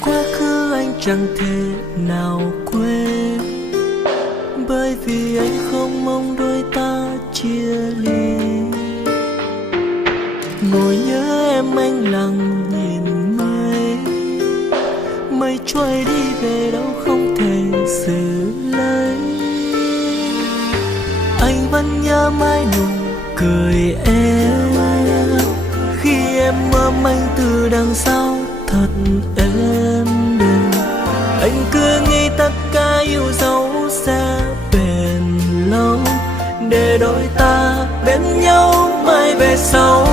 Quá khứ anh chẳng thể nào quên, bởi vì anh không mong đôi ta chia ly. Ngồi nhớ em anh lặng nhìn mây, mây trôi đi về đâu không thể giữ lấy. Anh vẫn nhớ mãi nụ cười em khi em ôm anh từ đằng sau thật êm đềm. Anh cứ nghĩ tất cả yêu dấu sẽ bền lâu, để đôi ta bên nhau mãi về sau.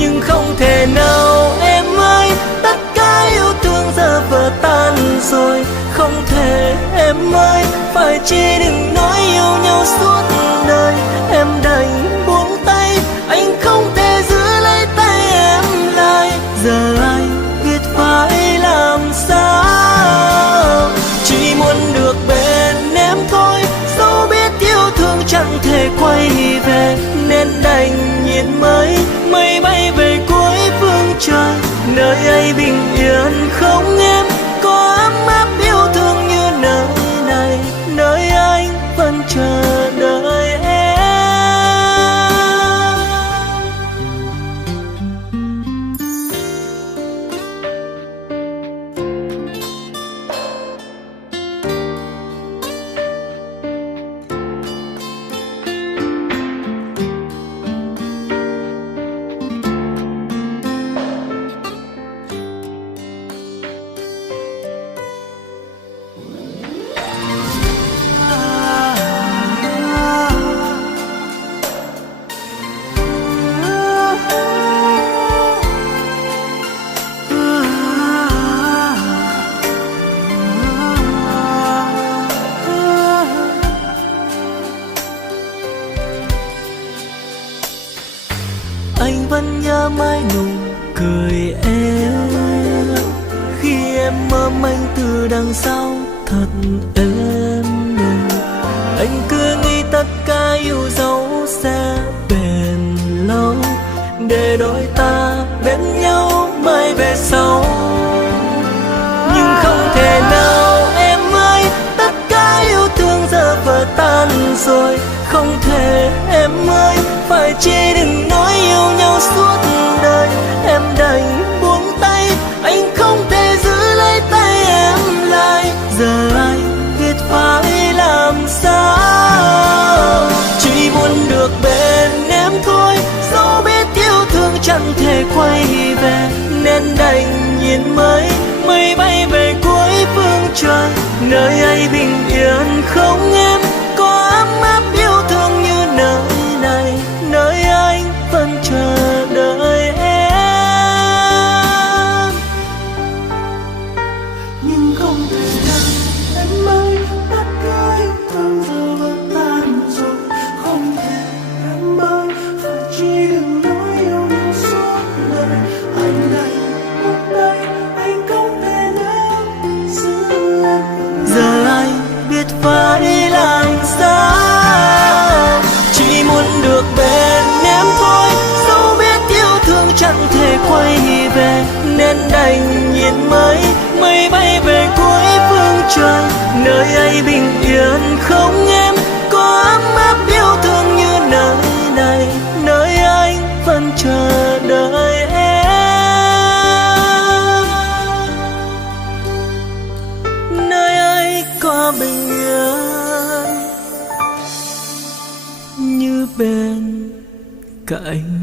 Nhưng không thể nào em ơi, tất cả yêu thương giờ vỡ tan rồi. Không thể em ơi, phải chi đừng nói yêu nhau suốt đời. Em đành buông tay, anh không thể giữ lấy tay em lại. Giờ anh biết phải làm sao, chỉ muốn được bên em thôi. Dẫu biết yêu thương chẳng thể quay về, nên đành nhìn mây bay về cuối phương trời. Nơi ấy bình yên không em, có ấm áp yêu thương như nơi này. Nơi anh vẫn chờ đợi em. Anh vẫn nhớ mãi nụ cười em khi em ôm anh từ đằng sau thật êm đềm. Anh cứ nghĩ tất cả yêu dấu sẽ bền lâu, để đôi ta bên nhau mãi về sau. Nhưng không thể nào em ơi, tất cả yêu thương giờ vỡ tan rồi. Không thể em ơi, phải chi đừng nói yêu nhau suốt đời. Em đành buông tay, anh không thể giữ lấy tay em lại. Giờ anh biết phải làm sao, chỉ muốn được bên em thôi. Dẫu biết yêu thương chẳng thể quay về, nên đành nhìn mây bay về cuối phương trời. Nơi ấy bình yên không em, có ấm áp yêu thương như nơi này. Nơi anh vẫn chờ đợi em. Nhưng không thể nào em ơi, tất cả yêu thương giờ vẫn tan rồi. Không thể em ơi, phải chi đừng nói yêu nhau suốt đời. Anh đành buông tay, anh không thể nào giữ em. Giờ anh biết phải làm sao, chỉ muốn được bên em thôi. Dẫu biết yêu thương chẳng thể quay về, nên đành nhìn mây bay về cuối phương trời. Nơi ấy bình yên không em, có ấm áp yêu thương như nơi này. Nơi anh vẫn chờ đợi em. Nơi ấy có bình yên như bên cạnh